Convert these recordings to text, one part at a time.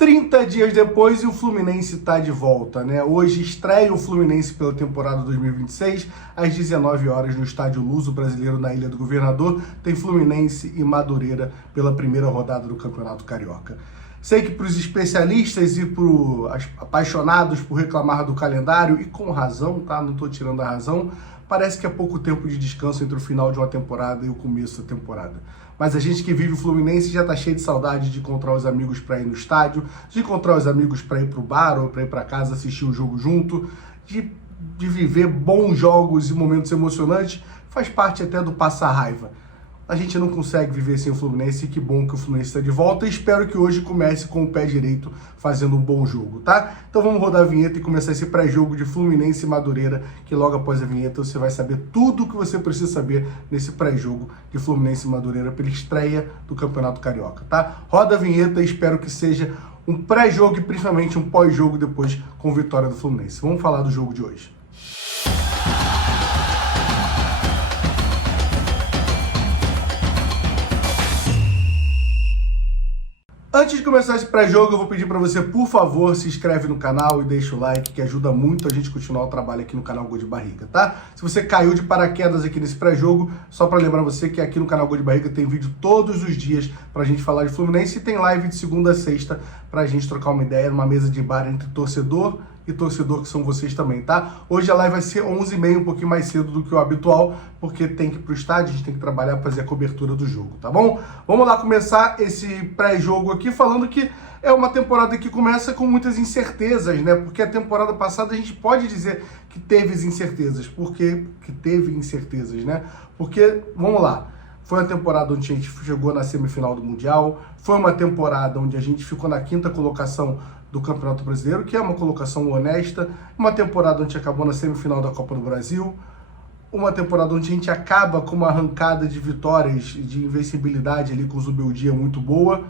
30 dias depois e o Fluminense está de volta, né? Hoje estreia o Fluminense pela temporada 2026, às 19 horas no Estádio Luso Brasileiro na Ilha do Governador. Tem Fluminense e Madureira pela primeira rodada do Campeonato Carioca. Sei que para os especialistas e para os apaixonados por reclamar do calendário, e com razão, tá? Não estou tirando a razão, parece que é pouco tempo de descanso entre o final de uma temporada e o começo da temporada. Mas a gente que vive o Fluminense já tá cheio de saudade de encontrar os amigos para ir no estádio, de encontrar os amigos para ir pro bar ou para ir para casa assistir o jogo junto, de viver bons jogos e momentos emocionantes. Faz parte até do passar raiva. A gente não consegue viver sem o Fluminense, e que bom que o Fluminense está de volta. E espero que hoje comece com o pé direito fazendo um bom jogo, tá? Então vamos rodar a vinheta e começar esse pré-jogo de Fluminense e Madureira, que logo após a vinheta você vai saber tudo o que você precisa saber nesse pré-jogo de Fluminense e Madureira pela estreia do Campeonato Carioca, tá? Roda a vinheta e espero que seja um pré-jogo e principalmente um pós-jogo depois com vitória do Fluminense. Vamos falar do jogo de hoje. Antes de começar esse pré-jogo, eu vou pedir para você, por favor, se inscreve no canal e deixa o like, que ajuda muito a gente a continuar o trabalho aqui no canal Gol de Barriga, tá? Se você caiu de paraquedas aqui nesse pré-jogo, só para lembrar você que aqui no canal Gol de Barriga tem vídeo todos os dias pra gente falar de Fluminense e tem live de segunda a sexta pra gente trocar uma ideia numa mesa de bar entre torcedor e torcedor, que são vocês também, tá? Hoje a live vai ser 11h30, um pouquinho mais cedo do que o habitual, porque tem que ir pro estádio, a gente tem que trabalhar pra fazer a cobertura do jogo, tá bom? Vamos lá começar esse pré-jogo aqui falando que é uma temporada que começa com muitas incertezas, né? Porque a temporada passada a gente pode dizer que teve incertezas. Por quê? Que teve incertezas, né? Porque, vamos lá, foi uma temporada onde a gente chegou na semifinal do Mundial, foi uma temporada onde a gente ficou na 5ª colocação do Campeonato Brasileiro, que é uma colocação honesta, uma temporada onde a gente acabou na semifinal da Copa do Brasil, uma temporada onde a gente acaba com uma arrancada de vitórias, de invencibilidade ali com o Zubeldia muito boa,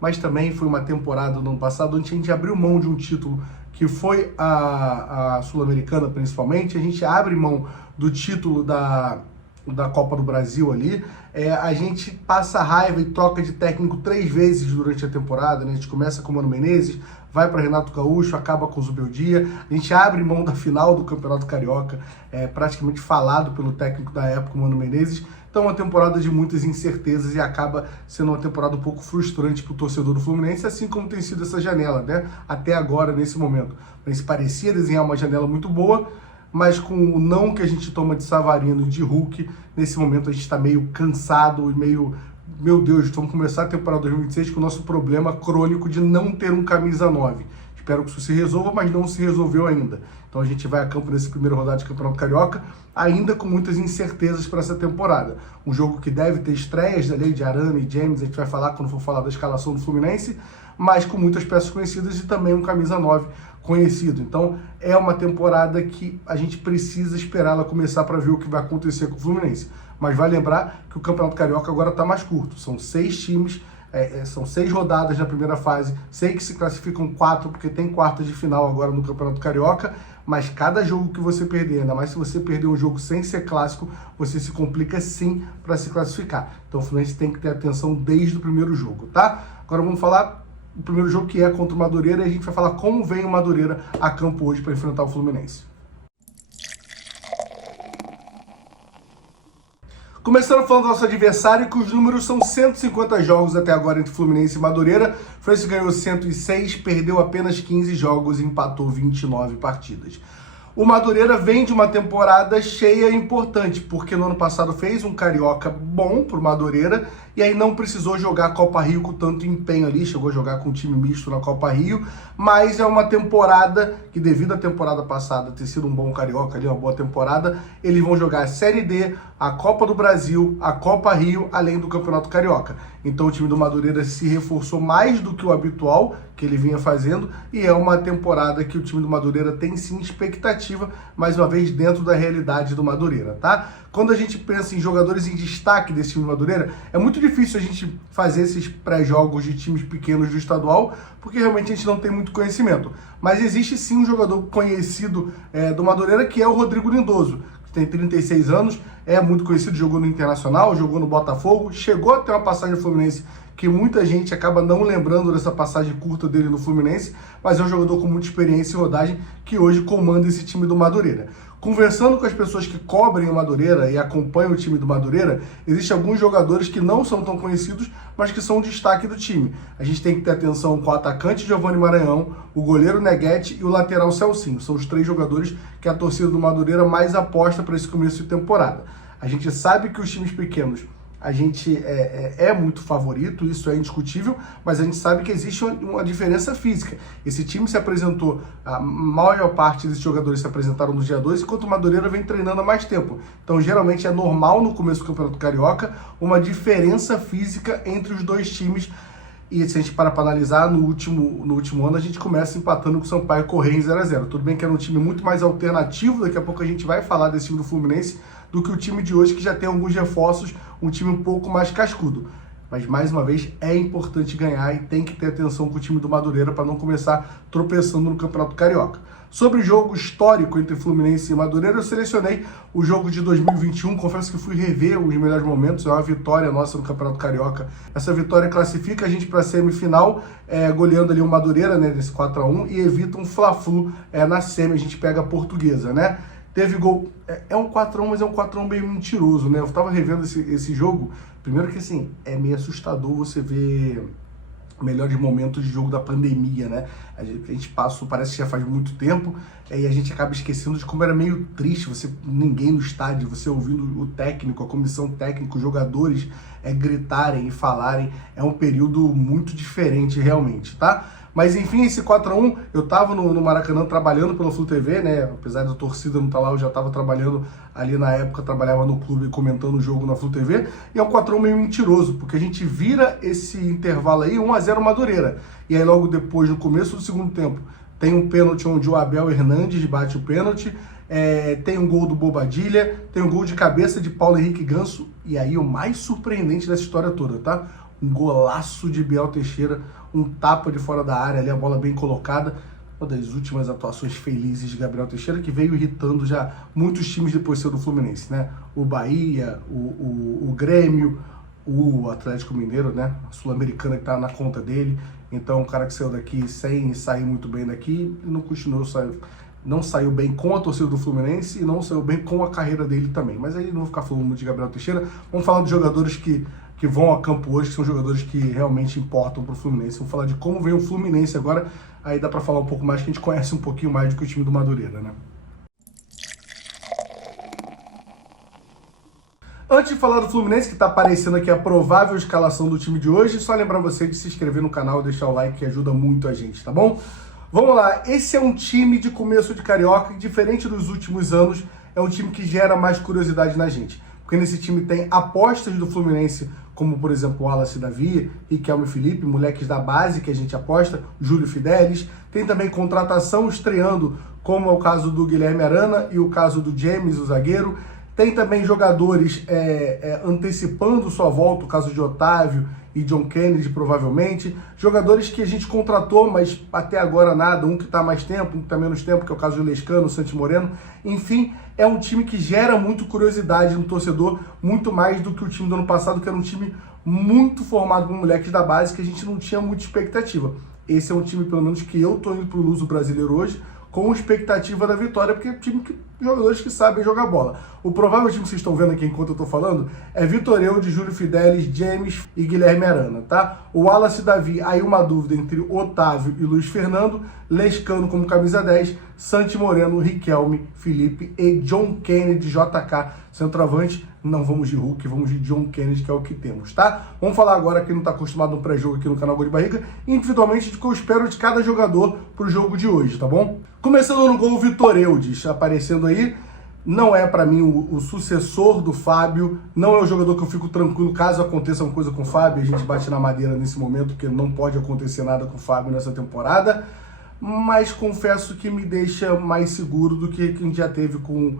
mas também foi uma temporada no ano passado onde a gente abriu mão de um título que foi a Sul-Americana principalmente, a gente abre mão do título da Copa do Brasil ali, a gente passa raiva e troca de técnico 3 vezes durante a temporada, né? A gente começa com o Mano Menezes, vai para Renato Gaúcho, acaba com o Zubeldia, a gente abre mão da final do Campeonato Carioca, praticamente falado pelo técnico da época, o Mano Menezes. Então uma temporada de muitas incertezas e acaba sendo uma temporada um pouco frustrante para o torcedor do Fluminense, assim como tem sido essa janela, né? Até agora, nesse momento. O Fluminense parecia desenhar uma janela muito boa, mas com o não que a gente toma de Savarino e de Hulk, nesse momento a gente está meio cansado e meio... Meu Deus, vamos começar a temporada 2026 com o nosso problema crônico de não ter um camisa 9. Espero que isso se resolva, mas não se resolveu ainda. Então a gente vai a campo nessa primeira rodada de Campeonato Carioca, ainda com muitas incertezas para essa temporada. Um jogo que deve ter estreias da lei de Arana e James, a gente vai falar quando for falar da escalação do Fluminense, mas com muitas peças conhecidas e também um camisa 9 conhecido. Então é uma temporada que a gente precisa esperar ela começar para ver o que vai acontecer com o Fluminense. Mas vai lembrar que o Campeonato Carioca agora está mais curto. São 6 times, são 6 rodadas na primeira fase. Sei que se classificam 4, porque tem quartas de final agora no Campeonato Carioca, mas cada jogo que você perder, ainda mais se você perder um jogo sem ser clássico, você se complica sim para se classificar. Então o Fluminense tem que ter atenção desde o primeiro jogo, tá? Agora vamos falar o primeiro jogo, que é contra o Madureira, e a gente vai falar como vem o Madureira a campo hoje para enfrentar o Fluminense. Começando falando do nosso adversário, que os números são 150 jogos até agora entre Fluminense e Madureira. O Fluminense ganhou 106, perdeu apenas 15 jogos e empatou 29 partidas. O Madureira vem de uma temporada cheia e importante, porque no ano passado fez um Carioca bom pro Madureira e aí não precisou jogar a Copa Rio com tanto empenho ali, chegou a jogar com um time misto na Copa Rio, mas é uma temporada que, devido à temporada passada ter sido um bom Carioca ali, uma boa temporada, eles vão jogar a Série D, a Copa do Brasil, a Copa Rio, além do Campeonato Carioca. Então o time do Madureira se reforçou mais do que o habitual que ele vinha fazendo, e é uma temporada que o time do Madureira tem sim expectativa, mais uma vez dentro da realidade do Madureira, tá? Quando a gente pensa em jogadores em destaque desse time do Madureira, é muito difícil a gente fazer esses pré-jogos de times pequenos do estadual, porque realmente a gente não tem muito conhecimento. Mas existe sim um jogador conhecido do Madureira, que é o Rodrigo Lindoso, que tem 36 anos, é muito conhecido, jogou no Internacional, jogou no Botafogo, chegou a ter uma passagem no Fluminense porque muita gente acaba não lembrando dessa passagem curta dele no Fluminense, mas é um jogador com muita experiência e rodagem que hoje comanda esse time do Madureira. Conversando com as pessoas que cobrem o Madureira e acompanham o time do Madureira, existem alguns jogadores que não são tão conhecidos, mas que são destaque do time. A gente tem que ter atenção com o atacante Giovanni Maranhão, o goleiro Neguete e o lateral Celcinho. São os 3 jogadores que a torcida do Madureira mais aposta para esse começo de temporada. A gente sabe que os times pequenos a gente é muito favorito, isso é indiscutível, mas a gente sabe que existe uma diferença física. Esse time se apresentou, a maior parte desses jogadores se apresentaram no dia 2, enquanto o Madureira vem treinando há mais tempo. Então, geralmente, é normal no começo do Campeonato Carioca uma diferença física entre os dois times. E se a gente para analisar, no último ano a gente começa empatando com o Sampaio Corrêa em 0-0. Tudo bem que era um time muito mais alternativo, daqui a pouco a gente vai falar desse time do Fluminense, do que o time de hoje, que já tem alguns reforços, um time um pouco mais cascudo. Mas, mais uma vez, é importante ganhar e tem que ter atenção com o time do Madureira para não começar tropeçando no Campeonato Carioca. Sobre o jogo histórico entre Fluminense e Madureira, eu selecionei o jogo de 2021, confesso que fui rever os melhores momentos, é uma vitória nossa no Campeonato Carioca. Essa vitória classifica a gente para a semifinal, goleando ali o Madureira, né, nesse 4-1, e evita um Fla-Flu na semi, a gente pega a Portuguesa, né? Teve gol, é um 4-1, mas é um 4-1 meio mentiroso, né? Eu tava revendo esse jogo, primeiro que assim, é meio assustador você ver melhores momentos de jogo da pandemia, né? A gente passa, parece que já faz muito tempo, e a gente acaba esquecendo de como era meio triste, ninguém no estádio, você ouvindo o técnico, a comissão técnica, os jogadores gritarem e falarem, é um período muito diferente realmente, tá? Mas enfim, esse 4-1, eu tava no Maracanã trabalhando pela Flu TV, né? Apesar da torcida não estar lá, eu já tava trabalhando ali na época, trabalhava no clube comentando o jogo na Flu TV. E é um 4-1 meio mentiroso, porque a gente vira esse intervalo aí 1-0 Madureira. E aí logo depois, no começo do segundo tempo, tem um pênalti onde o Abel Hernandes bate o pênalti. Tem um gol do Bobadilha, tem um gol de cabeça de Paulo Henrique Ganso. E aí o mais surpreendente dessa história toda, tá? Um golaço de Biel Teixeira, um tapa de fora da área ali, a bola bem colocada. Uma das últimas atuações felizes de Gabriel Teixeira, que veio irritando já muitos times depois de ser do Fluminense, né? O Bahia, o Grêmio, o Atlético Mineiro, né? A Sul-Americana que tá na conta dele. Então, o cara que saiu daqui sem sair muito bem daqui, não continuou, não saiu bem com a torcida do Fluminense e não saiu bem com a carreira dele também. Mas aí não vou ficar falando muito de Gabriel Teixeira. Vamos falar dos jogadores que vão a campo hoje, que são jogadores que realmente importam para o Fluminense. Vamos falar de como vem o Fluminense agora, aí dá para falar um pouco mais, que a gente conhece um pouquinho mais do que o time do Madureira, né? Antes de falar do Fluminense, que está aparecendo aqui a provável escalação do time de hoje, só lembrar você de se inscrever no canal e deixar o like, que ajuda muito a gente, tá bom? Vamos lá, esse é um time de começo de Carioca, que diferente dos últimos anos, é um time que gera mais curiosidade na gente. Porque nesse time tem apostas do Fluminense, como por exemplo o Wallace Davi, Riquelme Felipe, moleques da base que a gente aposta, Júlio Fidelis. Tem também contratação estreando, como é o caso do Guilherme Arana e o caso do James, o zagueiro. Tem também jogadores antecipando sua volta, o caso de Otávio e John Kennedy, provavelmente. Jogadores que a gente contratou, mas até agora nada. Um que está mais tempo, um que está menos tempo, que é o caso do Lescano, o Santi Moreno. Enfim, é um time que gera muito curiosidade no torcedor, muito mais do que o time do ano passado, que era um time muito formado por moleques da base, que a gente não tinha muita expectativa. Esse é um time, pelo menos, que eu estou indo para o Luso Brasileiro hoje, com expectativa da vitória, porque é um time jogadores que sabem jogar bola. O provável time que vocês estão vendo aqui enquanto eu estou falando é Vitor Eudes, Júlio Fidelis, James e Guilherme Arana, tá? O Wallace Davi, aí uma dúvida entre Otávio e Luiz Fernando, Lescano como camisa 10, Santi Moreno, Riquelme, Felipe e John Kennedy, JK, centroavante. Não vamos de Hulk, vamos de John Kennedy, que é o que temos, tá? Vamos falar agora, quem não está acostumado no pré-jogo aqui no canal Gol de Barriga, individualmente, do que eu espero de cada jogador pro jogo de hoje, tá bom? Começando no gol, o Vitor Eudes, aparecendo aí. Não é para mim o sucessor do Fábio, não é o jogador que eu fico tranquilo caso aconteça uma coisa com o Fábio, a gente bate na madeira nesse momento, porque não pode acontecer nada com o Fábio nessa temporada, mas confesso que me deixa mais seguro do que a gente já teve com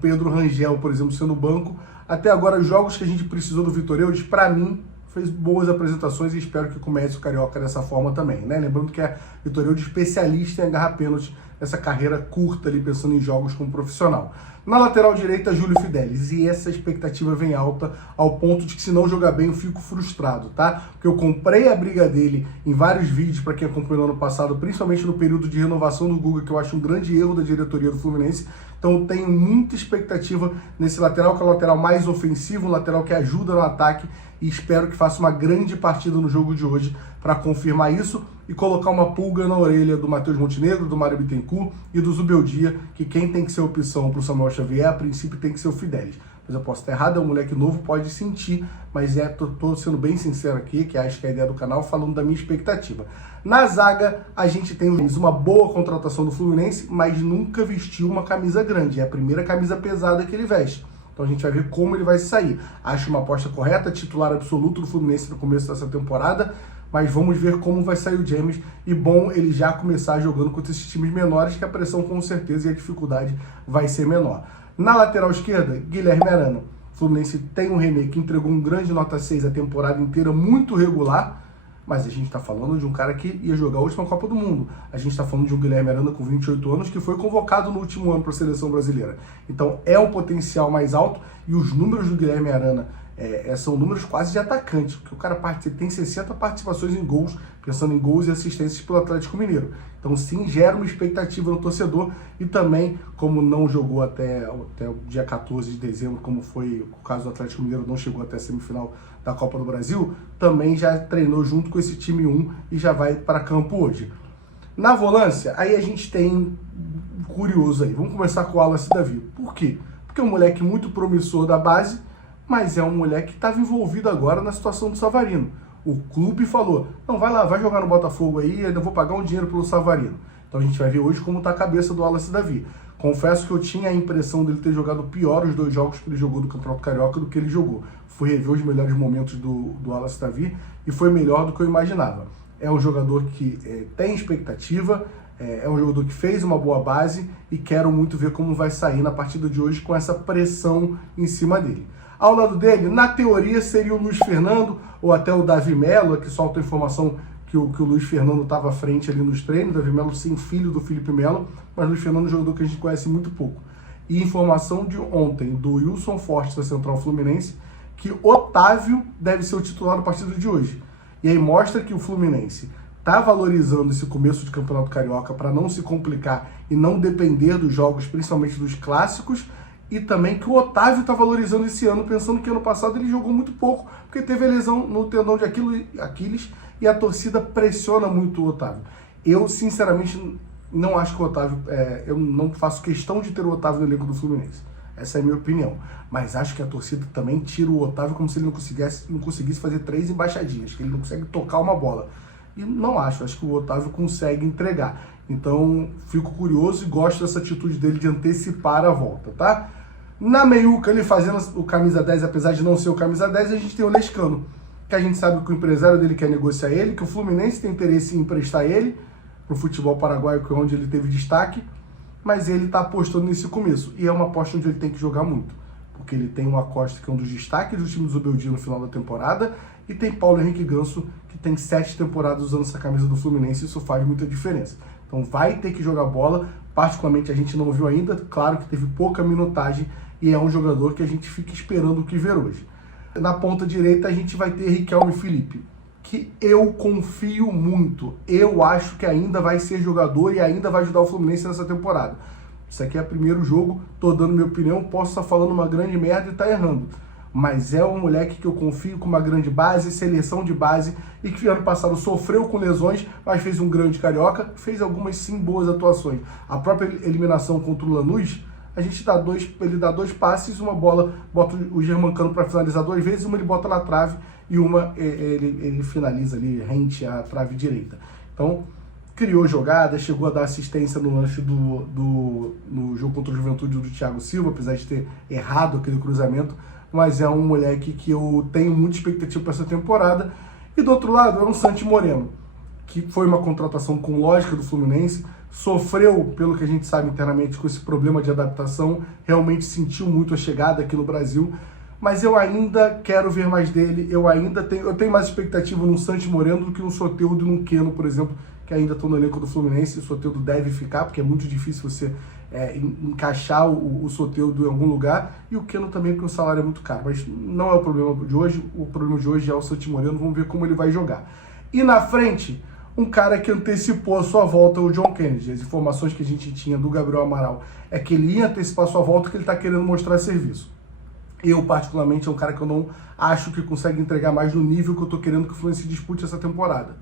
Pedro Rangel, por exemplo, sendo banco. Até agora, os jogos que a gente precisou do Vitor Eudes, para mim, fez boas apresentações e espero que comece o Carioca dessa forma também, né? Lembrando que é Vitor Eudes especialista em agarrar pênalti nessa carreira curta ali, pensando em jogos como profissional. Na lateral direita, Júlio Fidelis, e essa expectativa vem alta ao ponto de que se não jogar bem eu fico frustrado, tá? Porque eu comprei a briga dele em vários vídeos para quem acompanhou no ano passado, principalmente no período de renovação do Guga, que eu acho um grande erro da diretoria do Fluminense. Então eu tenho muita expectativa nesse lateral, que é o lateral mais ofensivo, um lateral que ajuda no ataque, e espero que faça uma grande partida no jogo de hoje para confirmar isso e colocar uma pulga na orelha do Matheus Montenegro, do Mário Bittencourt e do Zubeldia, que quem tem que ser opção para o Samuel Xavier, a princípio tem que ser o Fidelis. Mas eu posso estar errado, é um moleque novo, pode sentir, mas tô sendo bem sincero aqui, que acho que é a ideia do canal, falando da minha expectativa. Na zaga, a gente tem uma boa contratação do Fluminense, mas nunca vestiu uma camisa grande, é a primeira camisa pesada que ele veste. Então a gente vai ver como ele vai sair. Acho uma aposta correta, titular absoluto do Fluminense no começo dessa temporada, mas vamos ver como vai sair o James. E bom ele já começar jogando contra esses times menores, que a pressão com certeza e a dificuldade vai ser menor. Na lateral esquerda, Guilherme Arana. O Fluminense tem um René que entregou um grande nota 6 a temporada inteira, muito regular, mas a gente está falando de um cara que ia jogar a última Copa do Mundo. A gente está falando de um Guilherme Arana com 28 anos que foi convocado no último ano para a seleção brasileira. Então é um potencial mais alto e os números do Guilherme Arana são números quase de atacante, porque o cara tem 60 participações em gols, pensando em gols e assistências pelo Atlético Mineiro. Então sim, gera uma expectativa no torcedor e também, como não jogou até o dia 14 de dezembro, como foi o caso do Atlético Mineiro, não chegou até a semifinal da Copa do Brasil, também já treinou junto com esse time 1 e já vai para campo hoje. Na volância, aí a gente tem curioso aí. Vamos começar com o Wallace Davi. Por quê? Porque é um moleque muito promissor da base, mas é um moleque que estava envolvido agora na situação do Savarino. O clube falou, não, vai lá, vai jogar no Botafogo aí, eu vou pagar um dinheiro pelo Savarino. Então a gente vai ver hoje como está a cabeça do Wallace Davi. Confesso que eu tinha a impressão dele ter jogado pior os 2 jogos que ele jogou do Campeonato Carioca do que ele jogou. Fui rever os melhores momentos do Wallace Davi e foi melhor do que eu imaginava. É um jogador que tem expectativa, é um jogador que fez uma boa base e quero muito ver como vai sair na partida de hoje com essa pressão em cima dele. Ao lado dele, na teoria, seria o Luiz Fernando ou até o Davi Melo, que solta a informação que o Luiz Fernando estava à frente ali nos treinos. Davi Melo, sim, filho do Felipe Melo, mas Luiz Fernando é um jogador que a gente conhece muito pouco. E informação de ontem do Wilson Forte da Central Fluminense, que Otávio deve ser o titular da partida de hoje. E aí mostra que o Fluminense está valorizando esse começo de Campeonato Carioca para não se complicar e não depender dos jogos, principalmente dos clássicos, e também que o Otávio está valorizando esse ano, pensando que ano passado ele jogou muito pouco, porque teve a lesão no tendão de Aquiles e a torcida pressiona muito o Otávio. Eu, sinceramente, não acho que o Otávio... eu não faço questão de ter o Otávio no elenco do Fluminense. Essa é a minha opinião. Mas acho que a torcida também tira o Otávio como se ele não conseguisse fazer 3 embaixadinhas, que ele não consegue tocar uma bola. E não acho que o Otávio consegue entregar. Então, fico curioso e gosto dessa atitude dele de antecipar a volta, tá? Na meiuca, ele fazendo o camisa 10, apesar de não ser o camisa 10, a gente tem o Lescano, que a gente sabe que o empresário dele quer negociar ele, que o Fluminense tem interesse em emprestar ele para o futebol paraguaio, que é onde ele teve destaque, mas ele está apostando nesse começo. E é uma aposta onde ele tem que jogar muito, porque ele tem o Acosta, que é um dos destaques do time do Zubeldia no final da temporada, e tem Paulo Henrique Ganso, que tem 7 temporadas usando essa camisa do Fluminense, e isso faz muita diferença. Então vai ter que jogar bola, particularmente a gente não viu ainda, claro que teve pouca minutagem, e é um jogador que a gente fica esperando o que ver hoje. Na ponta direita a gente vai ter Riquelme Felipe, que eu confio muito. Eu acho que ainda vai ser jogador e ainda vai ajudar o Fluminense nessa temporada. Isso aqui é o primeiro jogo, tô dando minha opinião, posso estar falando uma grande merda e tá errando. Mas é um moleque que eu confio, com uma grande base, seleção de base, e que ano passado sofreu com lesões, mas fez um grande carioca, fez algumas sim boas atuações. A própria eliminação contra o Lanús, ele dá 2 passes, uma bola, bota o Germancano para finalizar 2 vezes, uma ele bota na trave e uma ele finaliza ali, rente à trave direita. Então, criou jogada, chegou a dar assistência no lance no jogo contra o Juventude do Thiago Silva, apesar de ter errado aquele cruzamento, mas é um moleque que eu tenho muita expectativa para essa temporada. E do outro lado é um Santi Moreno, que foi uma contratação com lógica do Fluminense, sofreu, pelo que a gente sabe internamente, com esse problema de adaptação, realmente sentiu muito a chegada aqui no Brasil, mas eu ainda quero ver mais dele, eu tenho mais expectativa num Santi Moreno do que num Soteldo e num Keno, por exemplo, que que ainda estão no elenco do Fluminense, o Soteldo deve ficar, porque é muito difícil você encaixar o Soteldo em algum lugar, e o Keno também, porque o salário é muito caro. Mas não é o problema de hoje, o problema de hoje é o Santi Moreno, vamos ver como ele vai jogar. E na frente, um cara que antecipou a sua volta, o John Kennedy. As informações que a gente tinha do Gabriel Amaral é que ele ia antecipar a sua volta, que ele está querendo mostrar serviço. Eu, particularmente, é um cara que eu não acho que consegue entregar mais no nível que eu estou querendo que o Fluminense dispute essa temporada.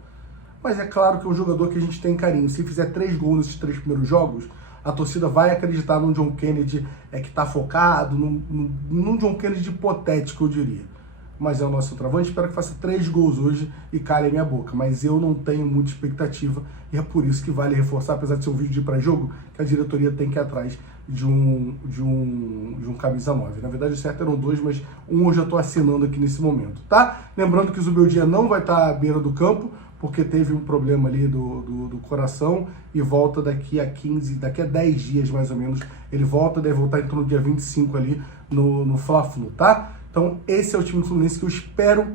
Mas é claro que é um jogador que a gente tem carinho. Se fizer 3 gols nesses 3 primeiros jogos, a torcida vai acreditar num John Kennedy que está focado, num John Kennedy hipotético, eu diria. Mas é o nosso centroavante, espero que faça 3 gols hoje e calhe a minha boca. Mas eu não tenho muita expectativa e é por isso que vale reforçar, apesar de ser um vídeo de pré-jogo, que a diretoria tem que ir atrás de um camisa 9. Na verdade, o certo eram 2, mas um eu já estou assinando aqui nesse momento, tá? Lembrando que o Zubeldia não vai estar à beira do campo, porque teve um problema ali do coração e volta daqui a 10 dias mais ou menos. Ele volta, deve voltar então no dia 25 ali no Fla-Flu, tá? Então esse é o time do Fluminense que eu espero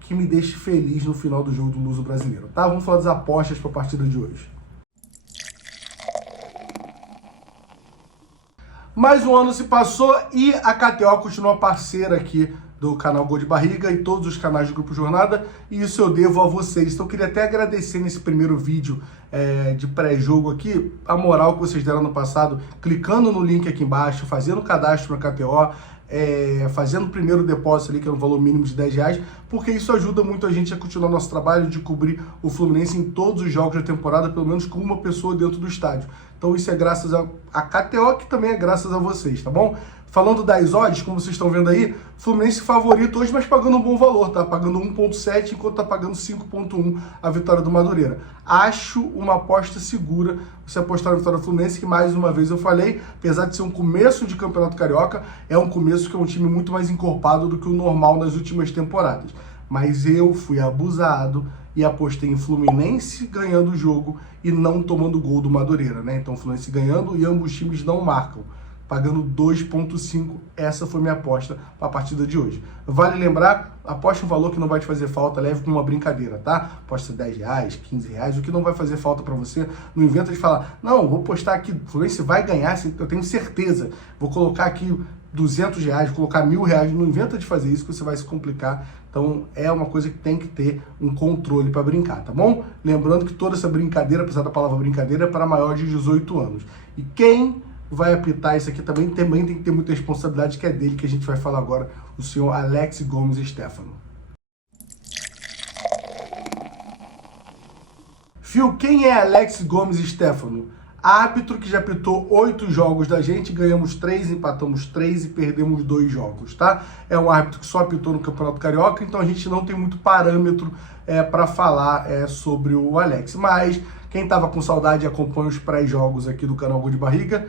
que me deixe feliz no final do jogo do Luso Brasileiro, tá? Vamos falar das apostas para a partida de hoje. Mais um ano se passou e a KTO continua parceira aqui do canal Gol de Barriga e todos os canais do Grupo Jornada, e isso eu devo a vocês. Então eu queria até agradecer nesse primeiro vídeo de pré-jogo aqui, a moral que vocês deram no passado, clicando no link aqui embaixo, fazendo o cadastro na KTO, fazendo o primeiro depósito ali, que é um valor mínimo de R$10, porque isso ajuda muito a gente a continuar nosso trabalho de cobrir o Fluminense em todos os jogos da temporada, pelo menos com uma pessoa dentro do estádio. Então isso é graças a KTO, que também é graças a vocês, tá bom? Falando das odds, como vocês estão vendo aí, Fluminense favorito hoje, mas pagando um bom valor, tá? Pagando 1.7, enquanto tá pagando 5.1 a vitória do Madureira. Acho uma aposta segura você apostar na vitória do Fluminense, que mais uma vez eu falei, apesar de ser um começo de Campeonato Carioca, é um começo que é um time muito mais encorpado do que o normal nas últimas temporadas. Mas eu fui abusado e apostei em Fluminense ganhando o jogo e não tomando gol do Madureira, né? Então Fluminense ganhando e ambos os times não marcam, pagando 2.5, essa foi minha aposta para a partida de hoje. Vale lembrar, aposta um valor que não vai te fazer falta, leve com uma brincadeira, tá? Aposta R$10, R$15, o que não vai fazer falta para você. Não inventa de falar, não, vou postar aqui, o Fluminense vai ganhar, eu tenho certeza, vou colocar aqui R$200, vou colocar R$1.000, não inventa de fazer isso que você vai se complicar. Então é uma coisa que tem que ter um controle para brincar, tá bom? Lembrando que toda essa brincadeira, apesar da palavra brincadeira, é para maior de 18 anos. E quem vai apitar isso aqui também tem que ter muita responsabilidade, que é dele que a gente vai falar agora, o senhor Alex Gomes Stefano. Fio, quem é Alex Gomes Stefano? Árbitro que já apitou 8 jogos da gente, ganhamos 3, empatamos 3 e perdemos 2 jogos, tá? É um árbitro que só apitou no Campeonato Carioca, então a gente não tem muito parâmetro para falar sobre o Alex. Mas quem estava com saudade acompanha os pré-jogos aqui do canal Gol de Barriga,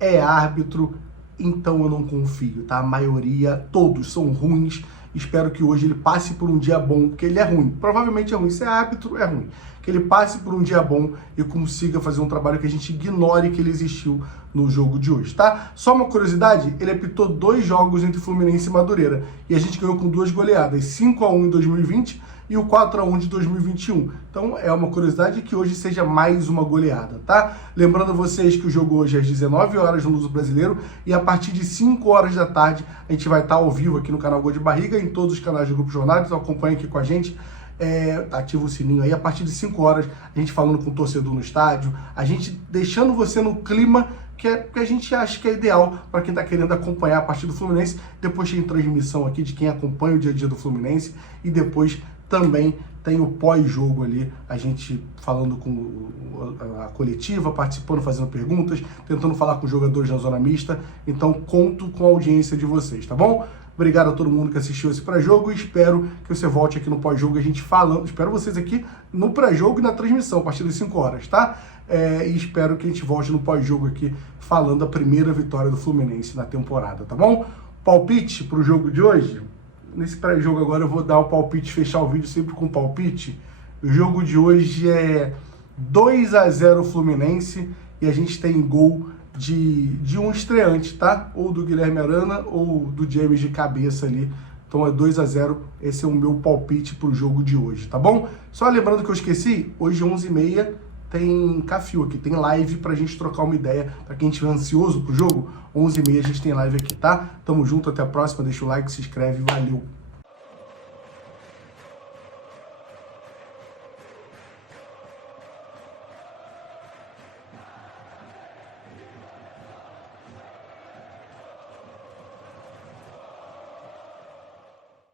é árbitro, então eu não confio, tá? A maioria, todos são ruins. Espero que hoje ele passe por um dia bom, porque ele é ruim. Provavelmente é ruim. Se é árbitro, é ruim. Que ele passe por um dia bom e consiga fazer um trabalho que a gente ignore que ele existiu no jogo de hoje, tá? Só uma curiosidade, ele apitou 2 jogos entre Fluminense e Madureira. E a gente ganhou com 2 goleadas, 5-1 em 2020 e o 4-1 de 2021. Então é uma curiosidade que hoje seja mais uma goleada, tá? Lembrando a vocês que o jogo hoje é às 19 horas no Luso Brasileiro e a partir de 5 horas da tarde a gente vai estar ao vivo aqui no canal Gol de Barriga, em todos os canais do Grupo Jornada, então acompanha aqui com a gente. Ativa o sininho aí, a partir de 5 horas a gente falando com o torcedor no estádio, a gente deixando você no clima que a gente acha que é ideal para quem está querendo acompanhar a partida do Fluminense. Depois tem transmissão aqui de quem acompanha o dia a dia do Fluminense e depois também tem o pós-jogo ali, a gente falando com a coletiva, participando, fazendo perguntas, tentando falar com os jogadores na zona mista. Então conto com a audiência de vocês, tá bom? Obrigado a todo mundo que assistiu esse pré-jogo e espero que você volte aqui no pós-jogo, a gente falando, espero vocês aqui no pré-jogo e na transmissão, a partir das 5 horas, tá? E espero que a gente volte no pós-jogo aqui falando a primeira vitória do Fluminense na temporada, tá bom? Palpite pro jogo de hoje? Nesse pré-jogo agora eu vou dar o palpite, fechar o vídeo sempre com palpite. O jogo de hoje é 2-0 Fluminense e a gente tem gol de um estreante, tá? Ou do Guilherme Arana ou do James de cabeça ali. Então é 2-0, esse é o meu palpite pro jogo de hoje, tá bom? Só lembrando que eu esqueci, hoje 11h30 tem Cafio aqui, tem live pra gente trocar uma ideia, pra quem estiver ansioso pro jogo, 11h30 a gente tem live aqui, tá? Tamo junto, até a próxima, deixa o like, se inscreve, valeu!